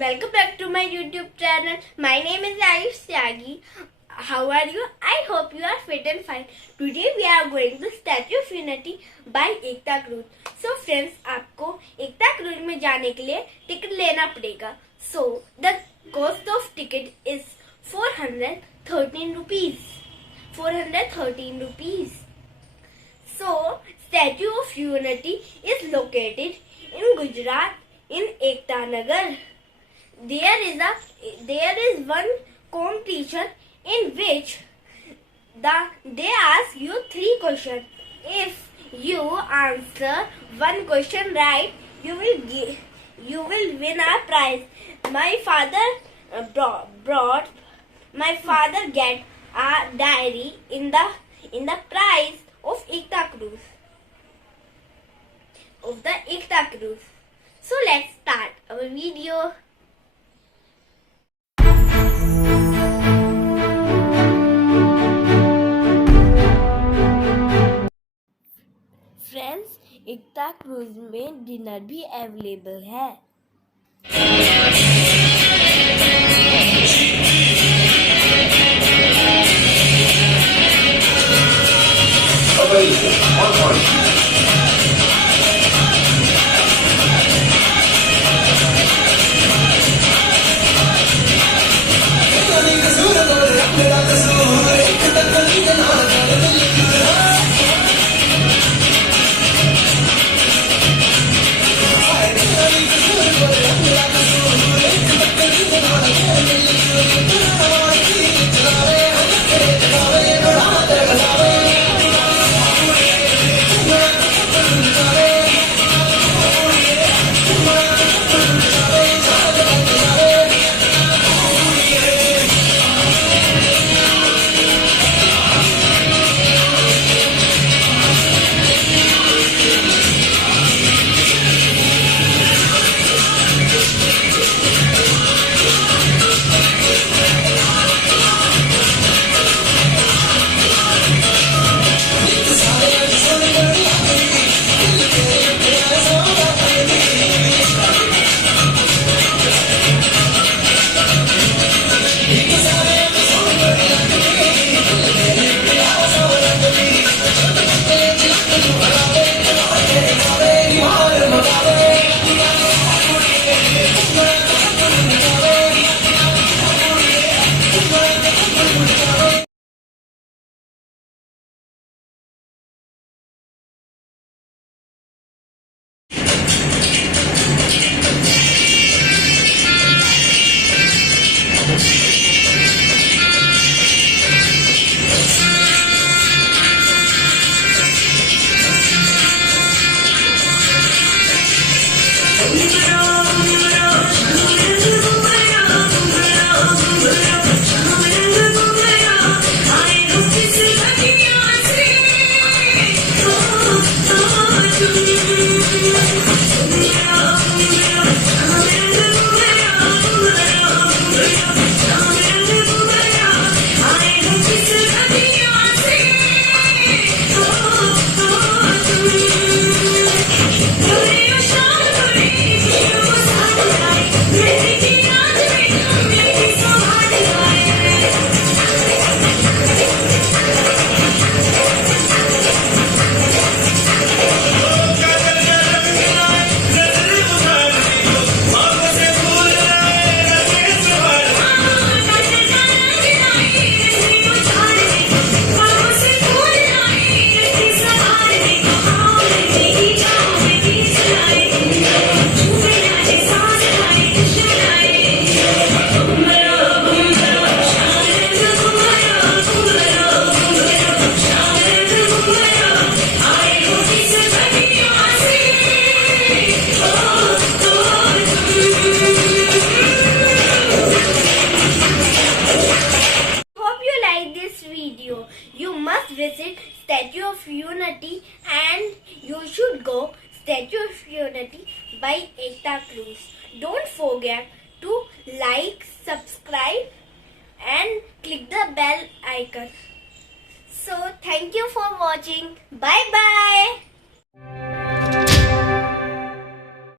welcome back to my YouTube channel. My name is Aayush Tyagi. How are you? I hope you are fit and fine. Today we are going to Statue of Unity by Ekta Cruise. So friends, आपको एकता cruise में जाने के लिए ticket लेना पड़ेगा. So the cost of ticket is 413 rupees. 413 rupees. So Statue of Unity is located in Gujarat in Ekta Nagar. There is one competition in which they ask you 3 questions. If you answer one question right, you will win a prize. My father get a diary in the prize of Ekta Cruise. So let's start our video. Friends, Ekta cruise में dinner भी available है. You must visit Statue of Unity and you should go Statue of Unity by Ekta Cruise. Don't forget to like, subscribe and click the bell icon. So thank you for watching. Bye bye.